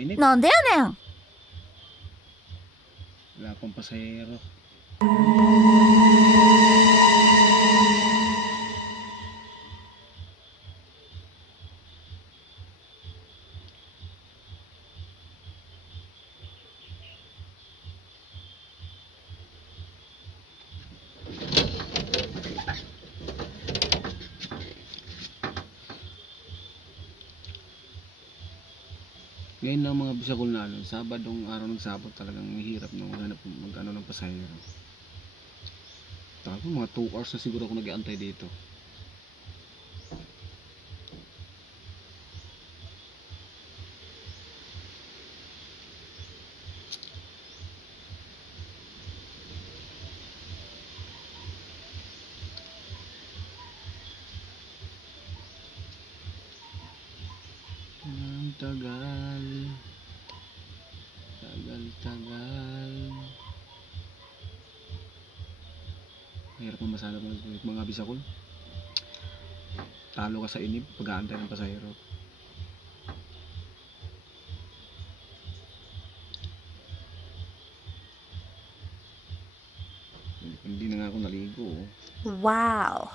Mainit. なんでやねん。 Wala pang pasahero. Ngayon lang mga bisakol na ano, Sabadong araw ng Sabado talagang mahirap na maghanap ng pasahero. Tapos mga 2 hours na siguro ako nag-aantay dito. Ang tagal. Tagal. Mahirap na masalap mga bisakol. Talo ka sa inip pag-aantay ng pasahero. Hindi na nga ako naligo. Wow.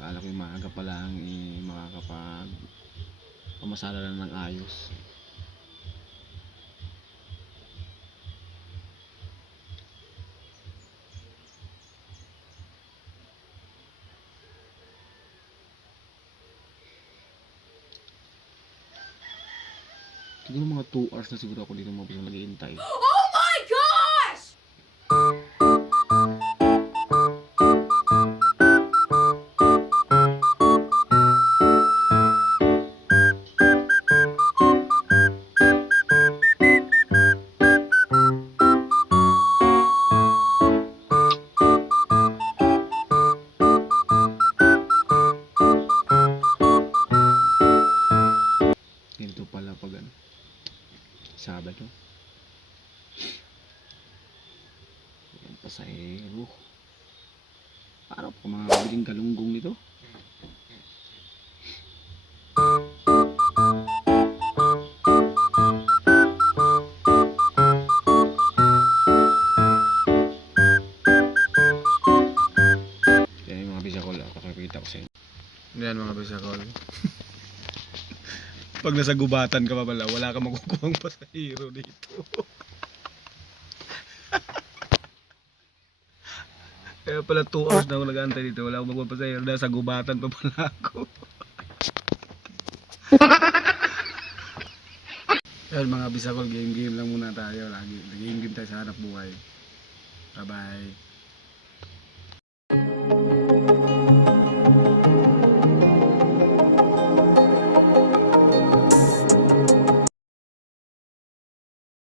Akala ko yung maaga pa lang pamasala lang ng ayos. Siguro mga 2 hours na siguro ako dito mga naghihintay. Oh my gosh! Ganito pala pag ano, Sabado. Yung pasahero. Para po mga biling galunggong nito. Yan yung mga bisakol, pakikita ko sa inyo. Yan mga bisakol. Pag nasa gubatan ka pa pala, wala ka makukuhang pasahero dito. Kaya pala 2 hours na ako nag-aantay dito, wala akong magpapasahero dahil sa gubatan pa pala ako. Yan mga bisakol, game lang muna tayo lagi. Game tayo sa hanap buhay. Bye bye.